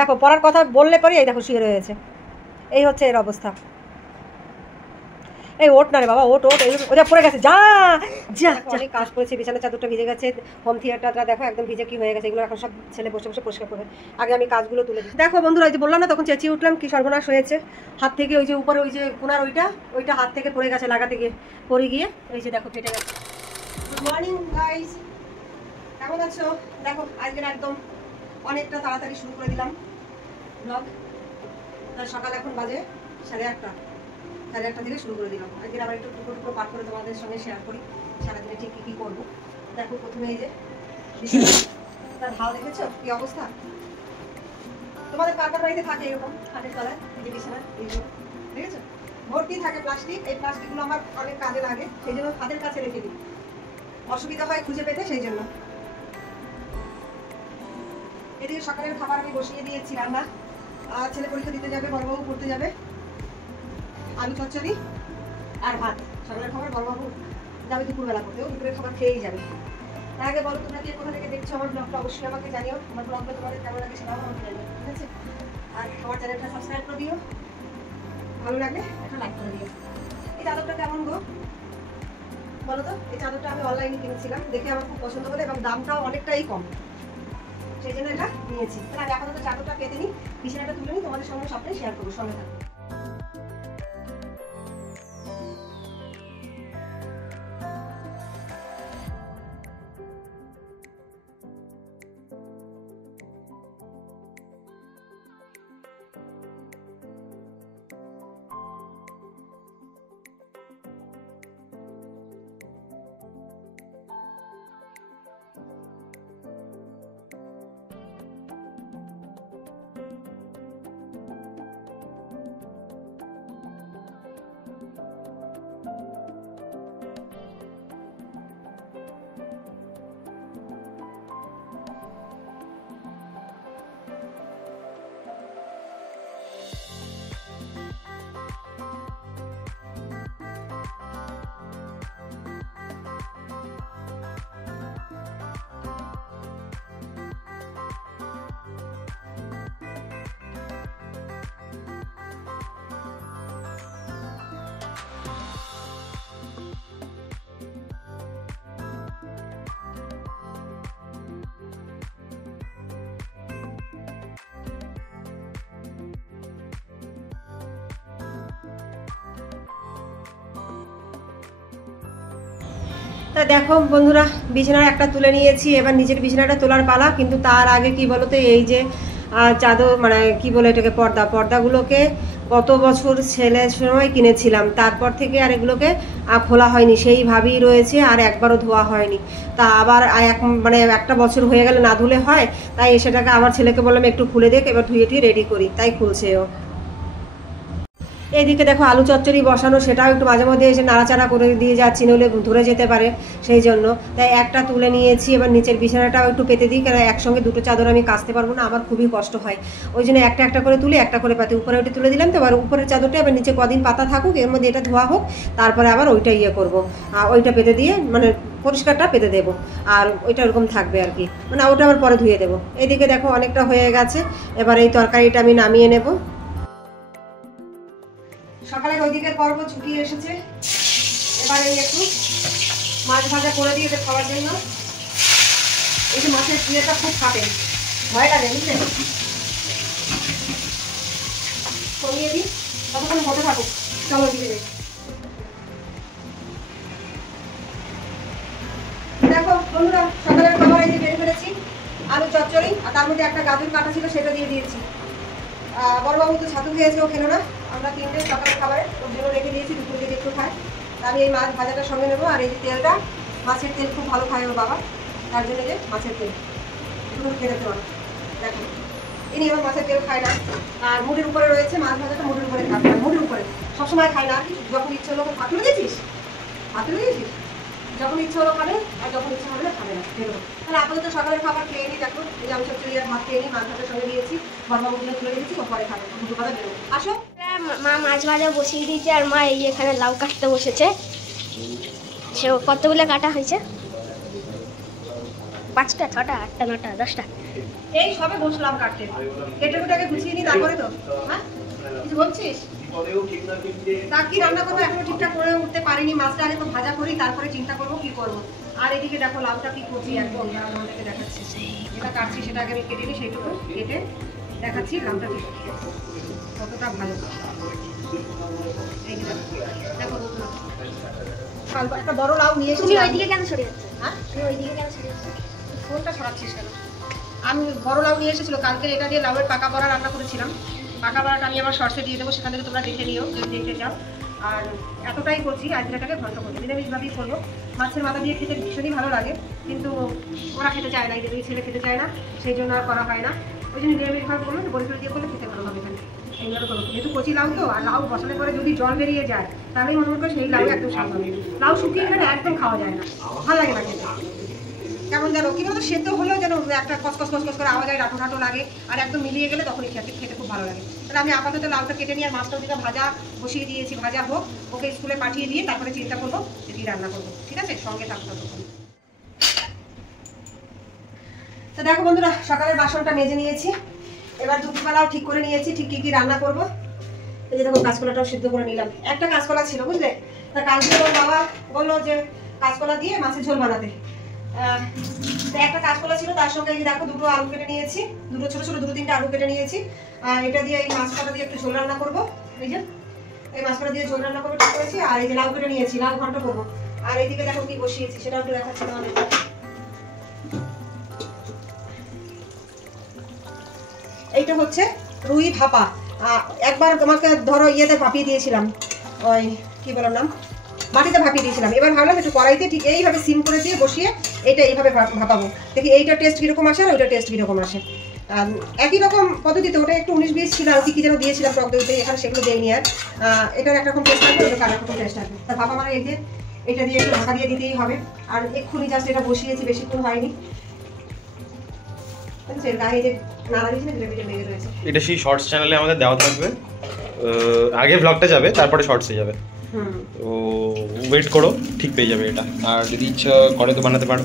দেখো পড়ার কথা বললে পরে এই দেখো শুয়ে রয়েছে, এই হচ্ছে এর অবস্থা। এই ওট না রে বাবা, ওট ওট, ওটা পড়ে গেছে, যা যা। অনেক কাজ করেছি, বিছানার চাদরটা ভিজে গেছে, হোম থিয়েটারটা দেখো একদম ভিজে কি হয়ে গেছে। এগুলো এখন সব ছেলে বসে বসে পরিষ্কার করবে, আগে আমি কাজগুলো তুলে দিই। দেখো বন্ধুরা, ওই যে বললাম না তখন চেঁচিয়ে উঠলাম, কি সর্বনাশ হয়েছে। হাত থেকে ওই যে উপরে ওই যে কোনার ওইটা হাত থেকে পড়ে গেছে, লাগাতে গিয়ে পড়ে গিয়ে এই যে দেখো ফেটে গেছে। গুড মর্নিং গাইস, কেমন আছো? দেখো আজকে একদম অনেকটা তাড়াতাড়ি শুরু করে দিলাম ব্লগ। সকাল এখন বাজে 8:30 থেকে শুরু করে দিলাম। একদিন আবার একটু টুকরো টুকরো পাঠ করে তোমাদের সঙ্গে শেয়ার করি সারাদিনে ঠিক কী কী করবো। দেখো প্রথমে এই যে তার ঢাল দেখেছো কি অবস্থা। তোমাদের কার কার বাড়িতে থাকে এরকম হাতের তলায় এই যে বিছানা, এইগুলো দেখেছো ভর্তি থাকে প্লাস্টিক। এই প্লাস্টিকগুলো আমার অনেক কাজে লাগে, সেই জন্য হাতের কাছে রেখে দিই, অসুবিধা হয় খুঁজে পেতে, সেই জন্য। এদিকে সকালের খাবার আমি বসিয়ে দিয়েছি রান্না, আর ছেলে পরীক্ষা দিতে যাবে, বড়বাবু পড়তে যাবে। আলু চচ্চড়ি আর ভাত, সকালের খাবার বড়বাবু যাবে দুপুরবেলা করতেও, দুপুরের খাবার খেয়েই যাবে। তার আগে বলো তোমরা কে কোথা থেকে দেখছো আমার ব্লগটা, অবশ্যই আমাকে জানিও। আমার ব্লগটা তোমাদের কেমন লাগে সেটাও আমাকে জানিও, ঠিক আছে? আর আমার চ্যানেলটা সাবস্ক্রাইব করে দিও, ভালো লাগলে একটা লাইক করে দিও। এই চাদরটা কেমন গো বলো তো? এই চাদরটা আমি অনলাইনে কিনেছিলাম, দেখে আমার খুব পছন্দ হলো এবং দামটাও অনেকটাই কম, সেই জন্য এটা নিয়েছি। তাহলে আমি আপাতত চাদরটা পেতে নিই, বিছানাটা তুলে নিই, তোমাদের সঙ্গে সবটাই শেয়ার করবো, সঙ্গে থাকবো। তা দেখো বন্ধুরা, বিছানার একটা তুলে নিয়েছি, এবার নিচের বিছানাটা তোলার পালা। কিন্তু তার আগে কি বলতো, এই যে চাদর মানে কি বলে এটাকে, পর্দাগুলোকে কত বছর ছেলের সময় কিনেছিলাম, তারপর থেকে আর এগুলোকে খোলা হয়নি, সেইভাবেই রয়েছে, আর একবারও ধোয়া হয়নি। তা আবার মানে একটা বছর হয়ে গেলে না ধুলে হয়, তাই সেটাকে আবার ছেলেকে বললাম একটু খুলে দেখ, এবার ধুয়ে টুয়ে রেডি করি, তাই খুলছে ও। এইদিকে দেখো আলু চচ্চড়ি বসানো, সেটাও একটু মাঝে মধ্যে এসে নাড়াচাড়া করে দিয়ে যাচ্ছি, নইলে ধরে যেতে পারে, সেই জন্য। তাই একটা তুলে নিয়েছি, এবার নিচের বিছানাটাও একটু পেতে দিই, কারণ একসঙ্গে দুটো চাদর আমি কাচতে পারবো না, আমার খুবই কষ্ট হয়, ওই জন্য একটা একটা করে তুলে একটা করে পাতি উপরে ওইটা তুলে দিলাম। তো এবার উপরের চাদরটা এবার নিচে কদিন পাতা থাকুক, এর মধ্যে এটা ধোয়া হোক, তারপরে আবার ওইটা করবো, ওইটা পেতে দিয়ে মানে পরিষ্কারটা পেতে দেবো, আর ওইটা ওরকম থাকবে আর কি, মানে ওটা আবার পরে ধুয়ে দেবো। এইদিকে দেখো অনেকটা হয়ে গেছে, এবার এই তরকারিটা আমি নামিয়ে নেবো। সকালের ওই দিকের পর্ব ছুটি এসেছে, এবার এই একটু মাছ ভাজা করে দিয়ে খাওয়ার জন্য। এই যে মাছের ইয়েটা খুব খাবে, ভয় লাগে বুঝলেন, কমিয়ে দিই, ততক্ষণ হতে থাকুক। চলো দিকে যাই। দেখো বন্ধুরা, সকালের খাবার এই যে বের করেছি, আলু চচ্চড়ি, আর তার মধ্যে একটা গাজর কাটা ছিল সেটা দিয়ে দিয়েছি। বড়বাবু তো ছাতু খেয়েছে, ও খেলো না, আমরা তিনটে সকালের খাবারে ওর জন্য রেখে দিয়েছি, দুপুর দিকে একটু খাই। আমি এই মাছ ভাজাটার সঙ্গে নেবো, আর এই যে তেলটা, মাছের তেল খুব ভালো খায় ওর বাবা, তার জন্য যে মাছের তেল শুধু খেয়ে যেতে পারো। দেখো ইনি এবার মাছের তেল খায় না, আর মুড়ির উপরে রয়েছে মাছ ভাজাটা, মুড়ির উপরে খাবে না, মুড়ির উপরে সবসময় খায় না, যখন ইচ্ছে হলো ভাত তুলে দিয়েছিস, যখন ইচ্ছে হলো খাবে, আর যখন ইচ্ছে হবে না খাবে না, বেরোবো। তাহলে আপাতত সকালের খাবার খেয়ে নিই। দেখো এই যে আমি চচ্চড়ি আর ভাত খেয়ে নিই, মাছ ভাজার সঙ্গে দিয়েছি, বড়বাবুগুলো তুলে দিয়েছি, ও পরে খাবে, দুটো কথা বেরোবো। আসো, মা মাছ ভাজা বসিয়ে দিয়েছে, আর মা এই এখানে লাউ কাটতে বসেছে। সে কতগুলো কাটা হয়েছে? 5টা 6টা 8টা 9টা 10টা এই সবে বসলাম কাটতে, কেটে কুটাকে গুছিয়ে নি তারপরে তো। হ্যাঁ কিছু বলছিস? তা কি রান্না করবো এখনো ঠিকঠাক করে উঠতে পারিনি। মাছটা আগে তো ভাজা করি, তারপরে চিন্তা করবো কি করবো। আর এদিকে দেখো লাউটা কি করছি একদম আমাদেরকে দেখাচ্ছি। যেটা কাটছি সেটা আগে আমি কেটে নিই, সেইটুকু কেটে দেখাচ্ছি লাউটা কি কতটা ভালো। এই যে দেখো একটা বড় লাউ নিয়ে তুমি এসেছি। ওইদিকে কেন সরে যাচ্ছ? হ্যাঁ তুমি ওইদিকে কেন সরে যাচ্ছ? ফোনটা ছড়াচ্ছিস কেন? আমি বড় লাউ নিয়ে এসেছিল কালকে, এটা দিয়ে লাউয়ের পাকা বড়া রান্না করেছিলাম। পাকা বড়াটা আমি আবার শর্টসে দিয়ে দেবো, সেখান থেকে তোমরা দেখে নিও যদি দেখতে চাও। আর এতটাই করছি, আজকেটাকে ঘন্ট করবো, নিরামিষভাবেই করবো। মাছের মাথা দিয়ে খেতে ভীষণই ভালো লাগে, কিন্তু ওরা খেতে চায় না, এই দুই ছেলে খেতে চায় না, সেই জন্য আর করা হয় না। ওই জন্য নিরামিষভাবে করলো, বড়ি ফেলে দিয়ে করলে খেতে ভালো হবে। এখানে এইভাবে করবো, যেহেতু কচি লাউ তো, আর লাউ বসালে পরে যদি জল বেরিয়ে যায় তাহলেই মনে করবে সেই লাউ একদম স্বাদ হবে। লাউ শুকিয়ে গেলে একদম খাওয়া যায় না, ভালো লাগে না খেতে। কেমন যেন কি বলতো, সেদ্ধ হলেও যেন একটা কসকস কসকস করে আওয়াজ হয়, রাটো রাটো লাগে। আর একদম মিলিয়ে গেলে তখনই খেতে খেতে খুব ভালো লাগে। তাহলে আমি আপাতত লাউটা কেটে নিয়ে আর মাছটা ওদিকে ভাজা বসিয়ে দিয়েছি, ভাজা হোক, ওকে স্কুলে পাঠিয়ে দিয়ে তারপরে চিন্তা করবো যদি রান্না করবো। ঠিক আছে, সঙ্গে থাকতে হবে। তো দেখো বন্ধুরা, সকালের বাসনটা মেজে নিয়েছি, এবার দুপুরবেলাও ঠিক করে নিয়েছি ঠিক কি রান্না করবো। এই যে দেখো কাঁচকলাটাও সিদ্ধ করে নিলাম। একটা কাঁচকলা ছিল বুঝলে, তা কালকে ওর বাবা বললো যে কাঁচকলা দিয়ে মাছের ঝোল বানাতে। একটা কাঁচকলা ছিল, তার সঙ্গে এই দেখো দুটো আলু কেটে নিয়েছি, দুটো ছোট ছোট দুটো তিনটে আলু কেটে নিয়েছি। আর এটা দিয়ে এই মাছ কাটা দিয়ে একটু ঝোল রান্না করবো। এই যে এই মাছ কাটা দিয়ে ঝোল রান্না করবো ঠিক করেছি। আর এই যে লাউ কেটে নিয়েছি, লাউ ঘন্ট করবো। আর এইদিকে দেখো কি বসিয়েছি সেটাও একটু দেখাচ্ছি তোমাদের। এইটা হচ্ছে রুই ভাপা। একবার তোমাকে ধরো ইয়েতে ভাপিয়ে দিয়েছিলাম, ওই কি বলার নাম, মাটিতে ভাপিয়ে দিয়েছিলাম। এবার ভাবলাম একটু কড়াইতে ঠিক এইভাবে সিম করে দিয়ে বসিয়ে এটা এইভাবে ভাপাবো, দেখি এইটা টেস্ট কীরকম আসে আর ওইটা টেস্ট কীরকম আসে। একই রকম পদ্ধতিতে, ওটা একটু 19-20 ছিল আর কি যেন দিয়েছিলাম টক দইতে, এখানে সেগুলো দেয়নি। আর এটার একরকম টেস্ট আসবে, ওটা আর একরকম টেস্ট আসবে। তা ভাপা মানে এই যে এটা দিয়ে একটু ঢাকা দিয়ে দিতেই হবে। আর এক্ষুনি জাস্ট এটা বসিয়েছি, বেশিক্ষণ হয়নি। এটা সেই শর্টস চ্যানেলে আমাদের দেওয়া থাকবে, আগে ব্লগটা যাবে তারপরে শর্টসে যাবে। তো ওয়েট করো, ঠিক পেয়ে যাবে এটা। আর যদি ইচ্ছা করে তো বানাতে পারো।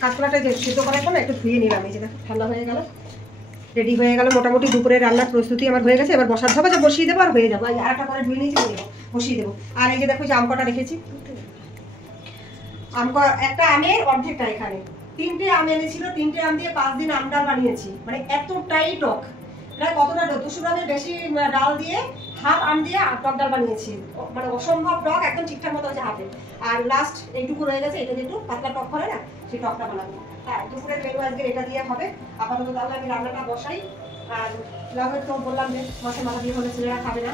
কাঁচকলাটা যে সিদ্ধ করার পর একটু ধুয়ে নিলাম, এই যে ঠান্ডা হয়ে গেল, রেডি হয়ে গেল। মোটামুটি দুপুরে রান্নার প্রস্তুতি আমার হয়ে গেছে। এবার বসাতে হবে, যে বসিয়ে দেবো আর হয়ে যাবো। আর একটা করে ধুয়ে নিয়েছি, বসিয়ে দেবো। আর এই যে দেখো যে আম কটা রেখেছি, একটা আমের অর্ধেকটা এখানে, 3টে আম এনেছিল, 3টে আম দিয়ে 5 দিন আম ডাল বানিয়েছি। মানে এতটাই টক, প্রায় কতটা 200 গ্রামের বেশি ডাল দিয়ে হাফ আম দিয়ে টক ডাল বানিয়েছি। মানে অসম্ভব টক, একদম ঠিকঠাক মতো আছে হাফে। আর লাস্ট এইটুকু রয়ে গেছে, এটা একটু পাতলা টক করে না, সেই টকটা বানাবো। হ্যাঁ, দুপুরের মেনু আজকে এটা দিয়ে হবে আপাতত। তাহলে আমি রান্নাটা বসাই। আর লাউয়ের তো বললাম যে মাছের মাথা দিয়ে হলে ছেলেরা খাবে না,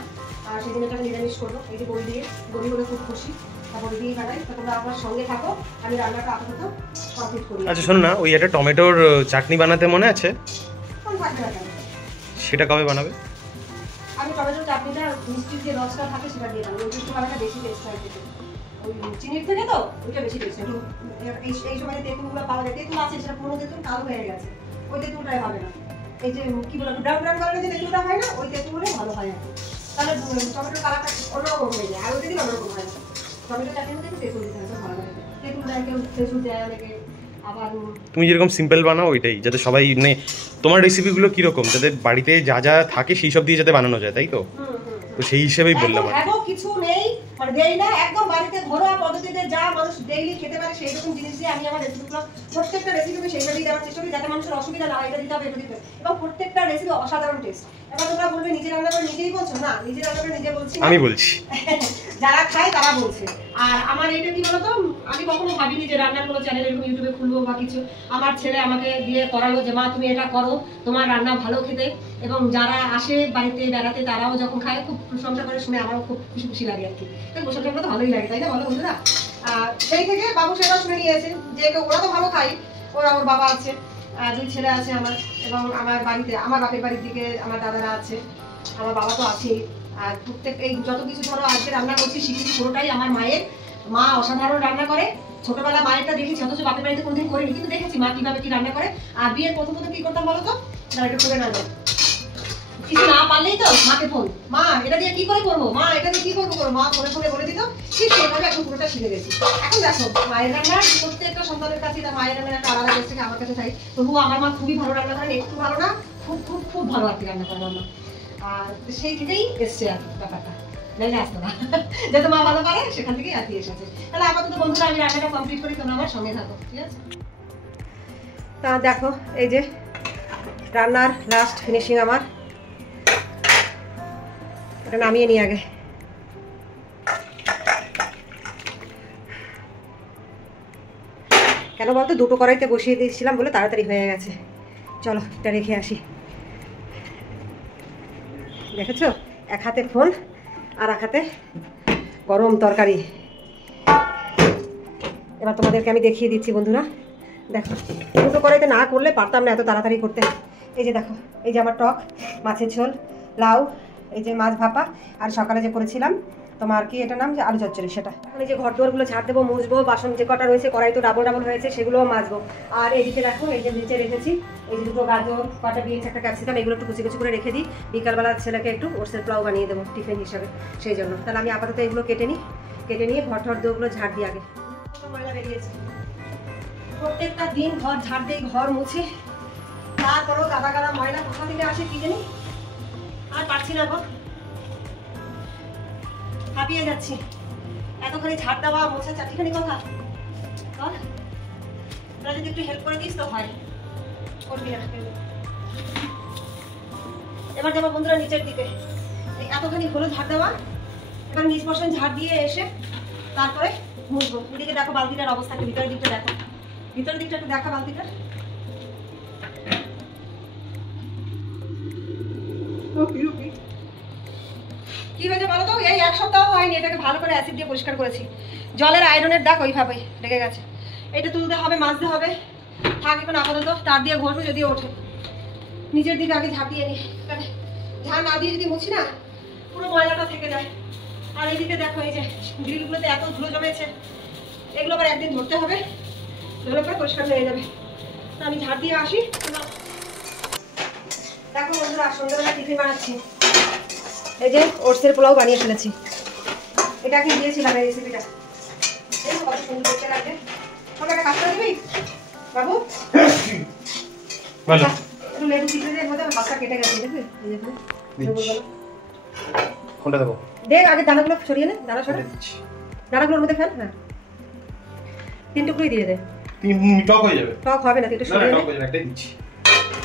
আর সেই জন্য এটাকে নিরামিষ করবো। এই যে বড়ি দিয়ে, বড়ি হলে খুব খুশি, বড়ি দিয়ে খাই। তো তোমরা আমার সঙ্গে থাকো, আমি রান্নাটা আপাতত কমপ্লিট করি। আচ্ছা শোনো না, ওই একটা টমেটোর চাটনি বানাতে মনে আছে? কোন থাকবে না, সেটা কবে বানাবে? আমি টমেটোর চাটনিটা মিষ্টির যে রসটা থাকে সেটা দিয়ে দেবো, ওই একটু হালকা বেশি টেস্ট হয় খেতে। ওই চিনির থেকে তো ওইটা বেশি টেস্ট হয়। এই সময় তেঁতুলগুলো পাওয়া যায়, তেঁতুল আছে, সেটা পুরো তেঁতুল কালো হয়ে গেছে, ওই তেঁতুলটাই হবে না। এই যে কি বলবো, ব্রাউন ব্রাউন কালারের যে তেঁতুলটা হয় না, ওই তেঁতুলগুলোই ভালো হয় আর কি। তাহলে টমেটোর কালারটা অন্যরকম হয়ে যায়, আর ওই দিকে অন্যরকম হয়। টমেটো চাটনির মধ্যে তেঁতুল দিতে হয়, ভালো লাগে। তেঁতুল দেয় কেউ, তেঁতুল দেয় অনেকে। আবার তুমি যেরকম সিম্পল বানাও ওইটাই, যাতে সবাই মানে তোমার রেসিপিগুলো কীরকম, যাতে বাড়িতে যা যা থাকে সেই সব দিয়ে যাতে বানানো যায়, তাই তো? তো সেই হিসেবেই বললাম। আর কিছু নেই মানে দেই না, একদম বাড়িতে ঘরোয়া পদ্ধতিতে যা মানুষ ডেইলি খেতে পারে সেই রকম জিনিস দিয়ে আমি আমার রেসিপিগুলো, প্রত্যেকটা রেসিপি আমি সেইভাবেই দেওয়ার চেষ্টা করি, যাতে মানুষের অসুবিধা না হয়। এটা দিতে হবে, এটা দিতে হবে, এবং প্রত্যেকটা রেসিপি অসাধারণ টেস্ট। এবার তোমরা বলবে নিজে রান্না করে নিজেই বলছো, না নিজে রান্না করে নিজে বলছি, আমি বলছি যারা খায় তারা বলছে। আর আমার এটা কি বলতো, আমি কখনো ভাবিনি যে রান্নার কোনো চ্যানেল এরকম ইউটিউবে খুলবো বা কিছু। আমার ছেলে আমাকে দিয়ে করালো যে মা তুমি এটা করো, তোমার রান্না ভালো খেতে। এবং যারা আসে বাড়িতে বেড়াতে তারাও যখন খায় খুব প্রশংসা করে, শুনে আমারও খুব খুশি খুশি লাগে আর কি। প্রশংসা করতে ভালোই লাগে, তাই না বলো বন্ধুরা? সেই থেকে বাবু সেটাও শুনে নিয়েছে যে ওরা তো ভালো খাই, ওর বাবা আছে, 2 ছেলে আছে আমার, এবং আমার বাড়িতে আমার বাপের বাড়ির দিকে আমার দাদারা আছে, আমার বাবা তো আছেই। আর প্রত্যেক এই যত কিছু ধরো আজকে রান্না করছি শিখেছি পুরোটাই আমার মায়ের। মা অসাধারণ রান্না করে, ছোটবেলা মায়েরটা দেখেছি, অথচ বাপের বাড়িতে কোনোদিন করিনি, কিন্তু দেখেছি মা কিভাবে কি রান্না করে। আর বিয়ের প্রথম কি করতাম বলো তো, এটা খুলে না যায়, কিছু না পারলেই তো মাকে ফোন, মা এটা দিয়ে কি করে করবো, মা এটা দিয়ে কি করবো, মা ফোনে ফোনে বলে দিত, ঠিক সেভাবে এখন পুরোটা শিখে গেছি। এখন দেখো মায়ের রান্না প্রত্যেকটা সন্তানের কাছে তার মায়ের রান্নার একটা আলাদা টেস্ট থেকে আমার কাছে চাই। তবুও আমার মা খুবই ভালো রান্না করেন, একটু ভালো না, খুব খুব খুব ভালো আর কি রান্না করেন আমার মা। আর সেই থেকেই এসছে আর কি ব্যাপারটা, নাইলে আসতো না। যেহেতু মা ভালো পারে সেখান থেকেই আর কি এসেছে। তাহলে আপাতত বন্ধুরা আমি রান্নাটা কমপ্লিট করি, তোমরা আমার সঙ্গে থাকো, ঠিক আছে? তা দেখো এই যে রান্নার লাস্ট ফিনিশিং আমার, এটা নামিয়ে নিই আগে। কেন বলতো, দুটো কড়াইতে বসিয়ে দিয়েছিলাম বলে তাড়াতাড়ি হয়ে গেছে। চলো এটা রেখে আসি। দেখেছো, এক হাতে ফোন আর এক হাতে গরম তরকারি। এবার তোমাদেরকে আমি দেখিয়ে দিচ্ছি বন্ধুরা, দেখো দুটো কড়াইতে না করলে পারতাম না এত তাড়াতাড়ি করতে। এই যে দেখো, এই যে আমার টক, মাছের ঝোল, লাউ, এই যে মাছ ভাপা, আর সকালে যে করেছিলাম তোমার কি এটা নাম যে আলু চচ্চড়ি, সেটা। এখন এই যে ঘর দুয়ারগুলো ঝাড় দেবো, মুছবো, বাসন যে কটা রয়েছে কড়াই তো ডাবল ডাবল হয়েছে সেগুলোও মাজবো। আর এইদিকে দেখো এই যে নিচে রেখেছি এই যে দুটো গাজর, কটা বিনস, একটা ক্যাপসিকাম, এগুলো একটু কুচি কুচি করে রেখে দিই, বিকালবেলা ছেলেকে একটু ওটসের পোলাও বানিয়ে দেবো টিফিন হিসাবে, সেই জন্য। তাহলে আমি আপাতত এগুলো কেটে নিয়ে ঘর ঠর দুয়ারগুলো ঝাড় দিই আগে। ময়লা বেরিয়েছে, প্রত্যেকটা দিন ঘর ঝাড় দিই, ঘর মুছি, তারপরেও গাদা গাদা ময়লা কোথা থেকে আসে কি জানি, আর পারছি না গো, হাঁপিয়ে যাচ্ছি। এতখানি ঝাড় দেওয়া, মোছা, চারটিখানি কথা, তোরা যদি একটু হেল্প করে দিস তো হয়, করবি না। এবার যাবো বন্ধুরা নিচের দিকে, এতখানি হলো ঝাড় দেওয়া, এবার নিচ বসান ঝাড় দিয়ে এসে তারপরে মুছবো। ওদিকে দেখো বালতিটার অবস্থা, একটু ভিতরের দিকটা দেখো, ভিতরের দিকটা একটু দেখা বালতিটা। কি হয়েছে বলো তো, এই এক সপ্তাহ হয়নি এটাকে ভালো করে অ্যাসিড দিয়ে পরিষ্কার করেছি, জলের আয়রনের দাগ ওইভাবে লেগে গেছে। এটা তুলতে হবে, মাজতে হবে, থাক এখন আপাতত, তার দিয়ে ঘষবো যদি ওঠে। নিজের দিকে আগে ঝাঁপিয়ে নিই, ঝাঁ না দিয়ে যদি মুছি না পুরো ময়লাটা থেকে যায়। আর এইদিকে দেখো এই যে গ্রিলগুলোতে এত ধুলো জমেছে, এগুলো আবার একদিন ধরতে হবে, ধুলো করে পরিষ্কার হয়ে যাবে। তো আমি ঝাড় দিয়ে আসি। দেখো বন্ধুরা সন্ধ্যাবেলা টিফিন বানাচ্ছি, এই যে ওটসের পোলাও বানিয়ে ফেলেছি। এটা কি দিয়েছিলাম এই রেসিপিটা, এই কত সুন্দর দেখতে লাগবে। তোকে একটা কাজ করে দিবি বাবু, বলো। একটু লেবু চিপে দিয়ে মধ্যে হাতটা কেটে গেছে, দেখবি এই যে কোনটা দেবো? দেখ আগে দানাগুলো ছড়িয়ে নে, দানা ছড়া, দানাগুলোর মধ্যে ফেল। হ্যাঁ 3 টুকরোই দিয়ে দে, টক হয়ে যাবে। টক হবে না, একটু সরিয়ে নে। টক হয়ে যাবে, একটাই দিচ্ছি।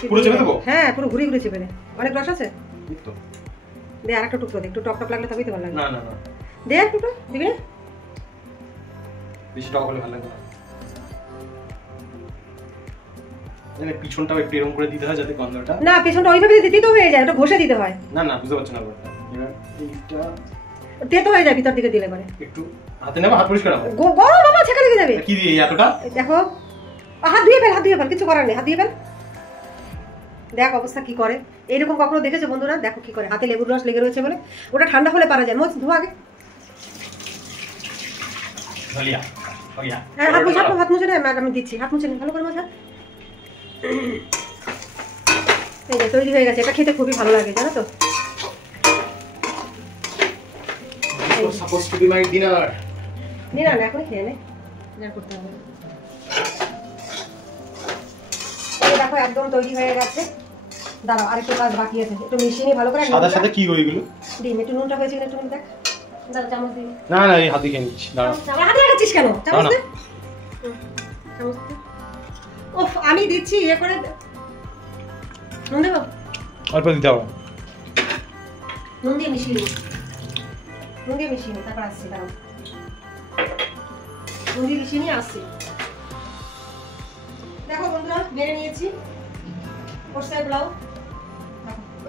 পুরো চেপে দেবো? হ্যাঁ পুরো ঘুরে ঘুরে চেপে নে, অনেক রস আছে। তো দে আরেকটা টুকরো দে, একটু টক টক লাগলে তবেই তো ভালো লাগবে। না না না, দে একটু দিবি না, বেশি টক হলে ভালো লাগবে না। মানে পিছনটাও একটু এরকম করে দিতে হয় যাতে গন্ধটা না, পিছনটা ওইভাবে দিতেই তো হয়ে যায়, ওটা ঘষে দিতে হয়। না না, বুঝতে পারছো না ব্যাপারটা। এবার এইটা তেতো হয়ে যায় ভিতর দিকে দিলে পরে। একটু হাতে নেবো, হাত পরিষ্কার হবে। গরম বাবা, ছেঁকা লেগে যাবে। কি দিয়ে এতটা? দেখো হাত ধুয়ে ফেল, হাত ধুয়ে ফেল, কিছু করার নেই, হাত ধুয়ে ফেল। দেখ অবস্থা কি করে, এইরকম কখনো দেখেছো বন্ধুরা? দেখো কি করে, হাতে লেবুর রস লেগে রয়েছে বলে। ওটা ঠান্ডা হলে পারা যায়, মোচ ধোয়া আগে। হ্যাঁ হাত মুছে নে, আমি দিচ্ছি, হাত মুছে নে ভালো করে, মোছা। এই যে তৈরি হয়ে গেছে, এটা খেতে খুবই ভালো লাগে জানো তো। ডিনার না, এখনই খেয়ে নে, ডিনার করতে হবে। দেখো একদম তৈরি হয়ে গেছে। দাঁড়াও আরেকটু কাজ বাকি আছে, একটু মিশিয়ে নি ভালো করে। সাদা সাদা কি ওইগুলো? ডিম একটু নুনটা হয়েছে কিনা একটু দেখ। দাঁড়া চামচ দিই। না না, এই হাতে খেয়ে নিচ্ছি, দাঁড়াও। হাতে লাগাচ্ছিস কেন? চামচ দে, চামচ দে। ওফ আমি দিচ্ছি এ করে। নুন দেবো? অল্প দিতে হবে। নুন দিয়ে মিশিয়ে নি, নুন দিয়ে মিশিয়ে নি, তারপর আসছি। দাঁড়াও নুন দিয়ে মিশিয়ে নিয়ে আসছি। দেখো বন্ধুরা বেড়ে নিয়েছি ওটসের পোলাও।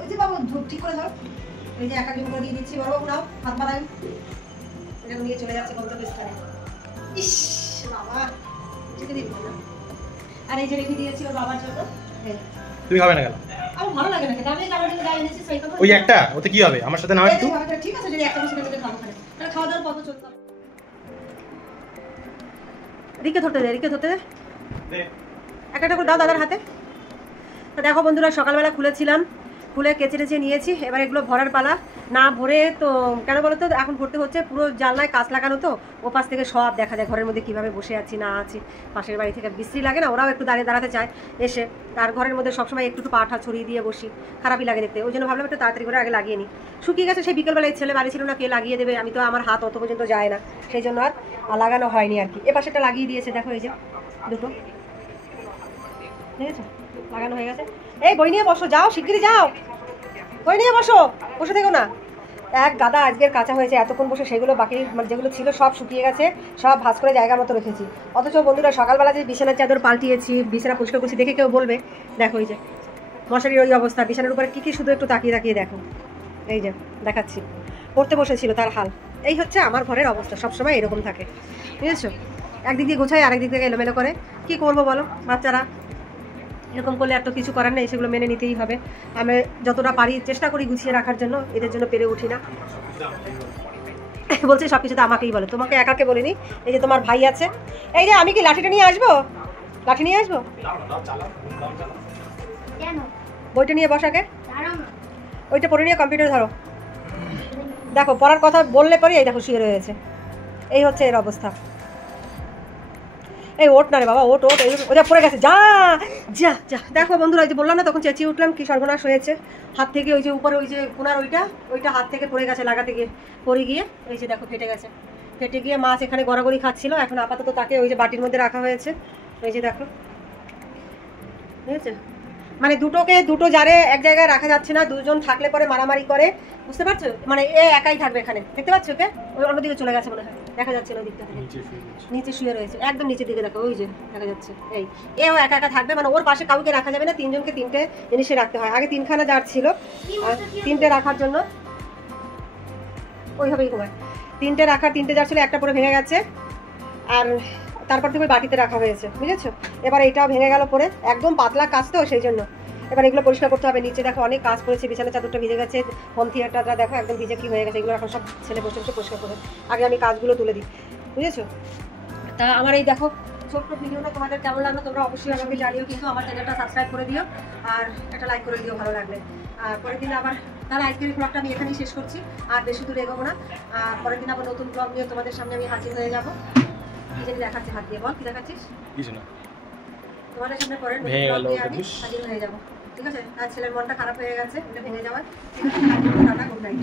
ওই যে বাবু ঠিক করে ধরো, এই যে একা করে দিয়ে দিচ্ছি। বড় বাবু নাও, হাত বাড়াই, এটা নিয়ে চলে যাচ্ছে গন্তব্যস্থানে। ইস বাবা যেতে দিবি না। আর এই যে রেখে দিয়েছি ওর বাবার জন্য। তুমি খাবে না কেন? আমার ভালো লাগে না, আমি আমার জন্য গায়ে এনেছি সেই কথা। ওই একটা ওতে কি হবে? আমার সাথে না একটু ঠিক আছে, যদি একটা বসে থেকে খাবো খাবে, তাহলে খাওয়া দাওয়ার পথ চলতে হবে। রিকে ধরতে দে, রিকে ধরতে দে, একটা করে দাও দাদার হাতে। তো দেখো বন্ধুরা সকালবেলা খুলেছিলাম খুলে কেচে টেচে নিয়েছি, এবার এগুলো ভরার পালা। না ভরে তো কেন বলো তো, এখন ভরতে হচ্ছে, পুরো জানলায় কাঁচ লাগানো তো, ও পাশ থেকে সব দেখা যায় ঘরের মধ্যে কীভাবে বসে আছি না আছি। পাশের বাড়ি থেকে বিশ্রী লাগে না, ওরাও একটু দাঁড়াতে চায় এসে, আর ঘরের মধ্যে সবসময় একটু পাঠা ছড়িয়ে দিয়ে বসি, খারাপই লাগে দেখতে। ওই জন্য ভাবলাম একটু তাড়াতাড়ি করে আগে লাগিয়ে নিই। শুকিয়ে গেছে, সেই বিকেলবেলায় ছেলে বাড়ি ছিল না, কে লাগিয়ে দেবে, আমি তো আমার হাত অত পর্যন্ত যায় না, সেই জন্য আর লাগানো হয়নি আর কি। এ পাশেটা লাগিয়ে দিয়েছে, দেখো এই যে দুটো, ঠিক আছে, লাগানো হয়ে গেছে। এই বই নিয়ে বসো, যাও শিগগিরই যাও, বই নিয়ে বসো, বসে থেকো না। এক গাদা আজকের কাঁচা হয়েছে, এতক্ষণ বসে সেগুলো বাকি মানে যেগুলো ছিল সব শুকিয়ে গেছে, সব ভাঁজ করে জায়গা মতো রেখেছি। অথচ বন্ধুরা সকালবেলা যে বিছানার চাদর পাল্টিয়েছি, বিছানা পরিষ্কার করছি, দেখে কেউ বলবে, দেখো এই যে মশারির ওই অবস্থা, বিছানার উপরে কী কী শুধু একটু তাকিয়ে তাকিয়ে দেখো, এই যে দেখাচ্ছি, পড়তে বসেছিল তার হাল। এই হচ্ছে আমার ঘরের অবস্থা, সবসময় এরকম থাকে, বুঝেছো? একদিক দিয়ে গোছায়, আরেক দিক থেকে এলোমেলো করে, কী করবো বলো, বাচ্চারা এরকম করলে এত কিছু করার নেই, সেগুলো মেনে নিতেই হবে। আমি যতটা পারি চেষ্টা করি গুছিয়ে রাখার জন্য, এদের জন্য পেরে উঠি না। বলছে সব কিছু তো আমাকেই বলে, তোমাকে একাকে বলিনি, এই যে তোমার ভাই আছে। এই যে আমি কি লাঠিটা নিয়ে আসবো, লাঠি নিয়ে আসবো, বইটা নিয়ে বসাকে, ওইটা পড়ে নিয়ে কম্পিউটার ধরো। দেখো পড়ার কথা বললে পরে এই দেখো শুয়ে রয়েছে, এই হচ্ছে এর অবস্থা। এই ওট না রে বাবা, ওট ওট, ওটা পড়ে গেছে, যা যা যা। দেখো বন্ধুরা, ওই যে বললাম না তখন চেঁচিয়ে উঠলাম, কি সর্বনাশ হয়েছে। হাত থেকে ওই যে উপরে ওই যে কোনার ওইটা হাত থেকে পড়ে গেছে, লাগাতে গিয়ে পড়ে গিয়ে এই যে দেখো ফেটে গেছে। ফেটে গিয়ে মাছ এখানে গড়াগড়ি খাচ্ছিল, এখন আপাতত তাকে ওই যে বাটির মধ্যে রাখা হয়েছে, এই যে দেখো, ঠিক আছে। মানে দুটো জারে এক জায়গায় রাখা যাচ্ছে না, দুজন থাকলে পরে মারামারি করে, বুঝতে পারছো? মানে এ একাই থাকবে এখানে, দেখতে পাচ্ছ ওকে, ওই অন্যদিকে চলে গেছে মনে হয়, দেখা যাচ্ছে না ওই দিকটা থেকে, নিচে শুয়ে রয়েছে, একদম নিচের দিকে দেখো, ওই যে দেখা যাচ্ছে। এও একা একা থাকবে, মানে ওর পাশে কাউকে রাখা যাবে না, তিনজনকে তিনটে জিনিসে রাখতে হয়। আগে তিনখানা জার ছিল, আর তিনটে রাখার জন্য ওইভাবেই ঘুমায়। তিনটে জার ছিল, একটা পরে ভেঙে গেছে, আর তারপর থেকে বাটিতে রাখা হয়েছে, বুঝেছো? এবার এইটাও ভেঙে গেল পরে, একদম পাতলা কাজ তো সেই জন্য। এবার এগুলো পরিষ্কার করতে হবে। নিচে দেখো অনেক কাজ করেছে, বিছানা চাদরটা ভিজে গেছে, হোম থিয়েটারটা দেখো একদম ভিজে কি হয়ে গেছে, এগুলো এখন সব ছেলে বসে বসে পরিষ্কার করে, আগে আমি কাজগুলো তুলে দিই, বুঝেছো? তা আমার এই দেখো ছোট্ট ভিডিওটা তোমাদের কেমন লাগলো তোমরা অবশ্যই আমাকে জানিও, কিন্তু আমার চ্যানেলটা সাবস্ক্রাইব করে দিও আর একটা লাইক করে দিও ভালো লাগলে। আর পরের দিন আবার, তাহলে আজকের ব্লগটা আমি এখানেই শেষ করছি, আর বেশি দূর এগোবো না। আর পরের দিন আবার নতুন ব্লগ নিয়ে তোমাদের সামনে আমি হাজির হয়ে যাবো। কি জানি দেখাচ্ছি হাত দিয়ে, বল কি দেখাচ্ছিস? কিছু না, তোমাদের সামনে পরের নতুন ব্লগ নিয়ে আমি হাজির হয়ে যাবো, ঠিক আছে? আর ছেলের মনটা খারাপ হয়ে গেছে, এটা ভেঙে যাওয়ার, ঠিক আছে? Tata, good night.